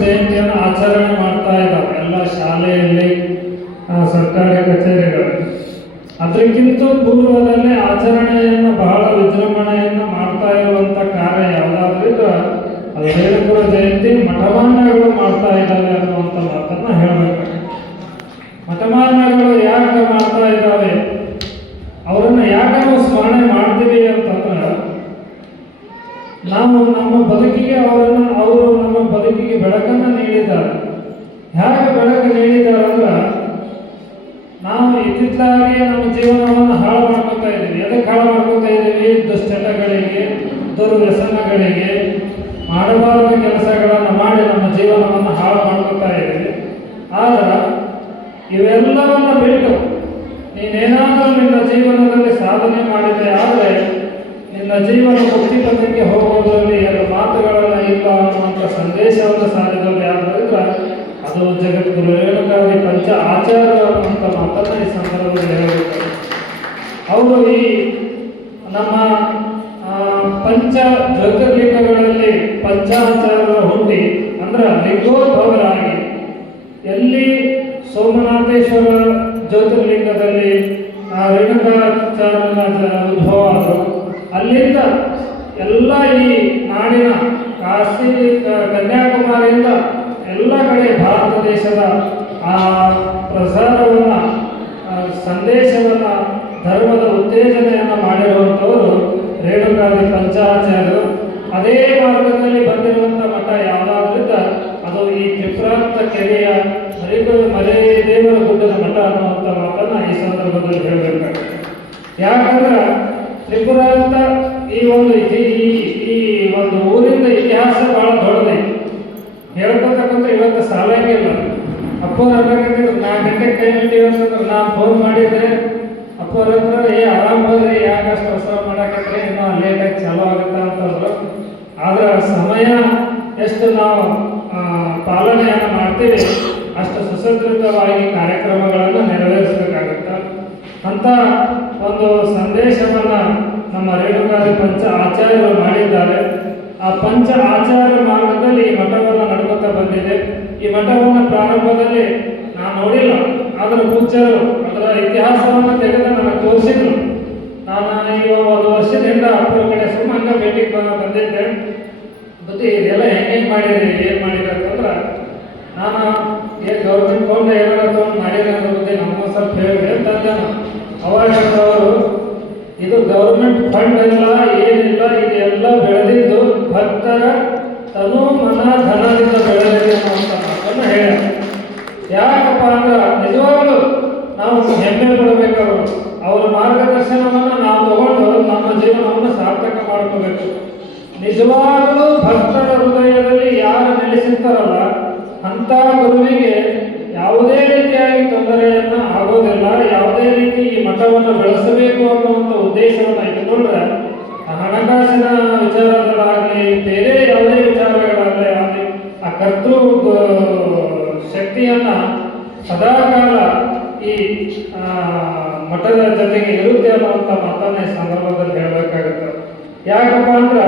ಜಯಂತಿಯನ್ನು ಆಚರಣೆ ಮಾಡ್ತಾ ಇದ್ದಾವೆ, ಎಲ್ಲ ಶಾಲೆಯಲ್ಲಿ ಸರ್ಕಾರಿ ಕಚೇರಿಗಳಲ್ಲಿ. ಅದಕ್ಕಿಂತ ಪೂರ್ವದಲ್ಲಿ ಆಚರಣೆಯನ್ನು ಬಹಳ ವಿಜೃಂಭಣೆಯನ್ನು ಮಾಡ್ತಾ ಇರುವಂತ ಕಾರ್ಯ ಯಾವುದಾದ್ರೂ ಅದು ರೇಣುಕುರ ಜಯಂತಿ ಮಠಮಾನ್ಯಗಳು ಮಾಡ್ತಾ ಇದ್ದಾರೆ ಅನ್ನುವಂತ ಮಾತನ್ನ ಹೇಳಬೇಕು. ಮಠಮಾನ್ಯಗಳು ಯಾಕೆ ಮಾಡ್ತಾ ಇದ್ದಾವೆ? ಅವರನ್ನ ಯಾಕೆ ನಾವು ಸ್ಮರಣೆ ಮಾಡ್ತೀವಿ ಅಂತಂದ್ರೆ ನಾವು ನಮ್ಮ ಬದುಕಿಗೆ ಅವರನ್ನು, ಅವರು ನಮ್ಮ ಬದುಕಿಗೆ ಬೆಳಕನ್ನು ನೀಡಿದ್ದಾರೆ. ಹೇಗೆ ಬೆಳಕು ನೀಡಿದ್ದಾರೆ ಅಂದ್ರೆ, ನಾವು ಇತ್ತಿತ್ತಾಗಿಯೇ ನಮ್ಮ ಜೀವನವನ್ನು ಹಾಳು ಮಾಡ್ಕೊತಾ ಇದ್ದೀವಿ. ಎದಕ್ಕೆ ಹಾಳು ಮಾಡ್ಕೊತಾ ಇದ್ದೀವಿ? ದುಶ್ಚಟಗಳಿಗೆ, ದುರ್ವ್ಯಸನಗಳಿಗೆ, ಮಾಡಬಾರದ ಕೆಲಸಗಳನ್ನು ಮಾಡಿ ನಮ್ಮ ಜೀವನವನ್ನು ಹಾಳು ಮಾಡ್ಕೊತಾ ಇದ್ದೀವಿ. ಆದರೆ, ಇವೆಲ್ಲವನ್ನು ಬಿಟ್ಟು ನೀನೇನಾದರೂ ನಿನ್ನ ಜೀವನದಲ್ಲಿ ಸಾಧನೆ ಮಾಡಿದೆ ಆದರೆ ನಿನ್ನ ಜೀವನ ಮುಕ್ತಿ ಪದಕ್ಕೆ ಹೋಗೋದ್ರಲ್ಲಿ ಎರಡು ಮಾತುಗಳನ್ನು ಇಲ್ಲ ಅನ್ನುವಂಥ ಸಂದೇಶವನ್ನು ಸಾರಿದವರು ಯಾರಿದ್ರೆ ಅದು ಜಗದ್ಗುರು ರೇಣುಕಾದಿ ಪಂಚ ಆಚಾರ್ಯ ಅನ್ನುವಂಥ ಮಾತನ್ನು ಈ ಸಂದರ್ಭದಲ್ಲಿ ಹೇಳಬೇಕು ಅವರು ಈ ನಮ್ಮ ಪಂಚ ಜ್ಯೋತಿರ್ಲಿಂಗಗಳಲ್ಲಿ ಪಂಚಾಚಾರ ಹುಟ್ಟಿ ಅಂದ್ರೆ ಲಿಂಗೋದ್ಭವರಾಗಿ ಎಲ್ಲಿ ಸೋಮನಾಥೇಶ್ವರ ಜ್ಯೋತಿರ್ಲಿಂಗದಲ್ಲಿ, ಆ ಅಲ್ಲಿಂದ ಎಲ್ಲ ಈ ನಾಡಿನ ಕಾಶಿ ಕನ್ಯಾಕುಮಾರಿಯಿಂದ ಎಲ್ಲ ಕಡೆ ಭಾರತ ದೇಶದ ಆ ಪ್ರಸಾರವನ್ನು ಸಂದೇಶವನ್ನು, ಧರ್ಮದ ಉತ್ತೇಜನೆಯನ್ನು ಮಾಡಿರುವಂಥವರು ರೇಣುಕಾದಿ ಪಂಚಾಚಾರ್ಯರು. ಅದೇ ಮಾರ್ಗದಲ್ಲಿ ಬಂದಿರುವಂಥ ಇವತ್ತು ಸಾಲಾಗಿಲ್ಲ ಅಪ್ಪವ್ರು ಅನ್ಬೇಕಾಗಿದ್ರು ನಾ ಕೈ ಮುಟ್ಟಿವಿ ಅಂತಂದ್ರೆ ನಾನು ಫೋನ್ ಮಾಡಿದ್ರೆ ಅಪ್ಪವ್ರ ಅಂದ್ರೆ ಏ, ಆರಾಮ್ ಹೋದ್ರಿ ಯಾಕೆ ಪ್ರಸವ ಮಾಡಕತ್ರಿ ಇನ್ನೂ ಲೇಟಾಗಿ ಚಾಲೂ ಆಗುತ್ತೆ? ಅಂತಂದ್ರು ಆದ್ರೆ ಸಮಯ ಎಷ್ಟು ನಾವು ಪಾಲನೆಯನ್ನು ಮಾಡ್ತೀವಿ, ಅಷ್ಟು ಸುಸಂಸ್ಕೃತವಾಗಿ ಕಾರ್ಯಕ್ರಮಗಳನ್ನು ನೆರವೇರಿಸಬೇಕಾಗುತ್ತೆ. ಅಂತ ಒಂದು ಸಂದೇಶವನ್ನು ನಮ್ಮ ರೇಣುಕಾದಿ ಪಂಚ ಆಚಾರ್ಯರು ಮಾಡಿದ್ದಾರೆ. ಆ ಪಂಚ ಆಚಾರ್ಯ ಮಾರ್ಗದಲ್ಲಿ ಈ ಮಠವನ್ನು ಬಂದಿದೆ. ಈ ಮಠವನ್ನು ಪ್ರಾರಂಭದಲ್ಲಿ ನಾನು ನೋಡಿಲ್ಲ ಅದರ ಪೂಜ್ಯರು ಅದರ ಇತಿಹಾಸವನ್ನು ತೆಗೆದು ನನಗೆ ತೋರಿಸಿದ್ರು. ನಾನು ಈಗ ಒಂದು ವರ್ಷದಿಂದ ಅಪ್ಪರ ಕಡೆ ಸುಮ್ಮನೆ ಭೇಟಿ ಬಂದಿದ್ದೆ. ಬುದ್ಧಿ ಇದೆಲ್ಲ ಹೆಂಗೆ ಮಾಡಿರಿ, ಏನು ಮಾಡಿರಿ ಅಂತಂದ್ರೆ, ನಾನು ಏನು ಗೌರ್ಮೆಂಟ್ ಫಂಡ್ ಏನಾರ ತೊಗೊಂಡು ಮಾಡಿರಿ ಅನ್ನೋ ನಮಗೂ ಸ್ವಲ್ಪ ಹೇಳಿದ್ರೆ ತಂದೆ ಅವಾಗ ಅವರು ಇದು ಗೌರ್ಮೆಂಟ್ ಫಂಡ್ ಇಲ್ಲ ಏನಿಲ್ಲ, ಇದೆಲ್ಲ ಬೆಳೆದಿದ್ದು ಭಕ್ತರ ತನು ಮನ ಧನದಿಂದ ಬೆಳೆದಿದೆ ಅನ್ನುವಂಥ ಮಾತನ್ನು ಹೇಳ ಯಾಕಪ್ಪ ಅಂದ್ರೆ ನಿಜವಾಗ್ಲೂ ನಾವು ಹೆಮ್ಮೆ ಪಡಬೇಕು ಅವರ ಮಾರ್ಗದರ್ಶನವನ್ನು ನಾವು ತಗೊಂಡು ನಮ್ಮ ಜೀವನವನ್ನು ಸಾರ್ಥಕ ಮಾಡ್ಕೋಬೇಕು. ನಿಜವಾಗಲೂ ಭಕ್ತರ ಹೃದಯದಲ್ಲಿ ಯಾರು ನೆಲೆಸಿರ್ತಾರಲ್ಲ ಅಂತ ಗುರುವಿಗೆ ಯಾವುದೇ ರೀತಿಯಾಗಿ ತೊಂದರೆಯನ್ನ ಆಗೋದಿಲ್ಲ. ಯಾವುದೇ ರೀತಿ ಈ ಮಠವನ್ನು ಬೆಳೆಸಬೇಕು ಅನ್ನುವಂಥ ಉದ್ದೇಶವನ್ನು ಇಟ್ಟುಕೊಂಡ್ರೆ ಹಣಕಾಸಿನ ವಿಚಾರಗಳಾಗಲಿ, ಬೇರೆ ಯಾವುದೇ ವಿಚಾರಗಳಾಗಲಿ ಆಗಲಿ, ಆ ಕರ್ತೃ ಶಕ್ತಿಯನ್ನ ಸದಾಕಾಲ ಇರುತ್ತೆ ಅನ್ನುವಂಥ ಮಾತನ್ನ ಈ ಸಂದರ್ಭದಲ್ಲಿ ಹೇಳಬೇಕಾಗುತ್ತೆ. ಯಾಕಪ್ಪ ಅಂದ್ರೆ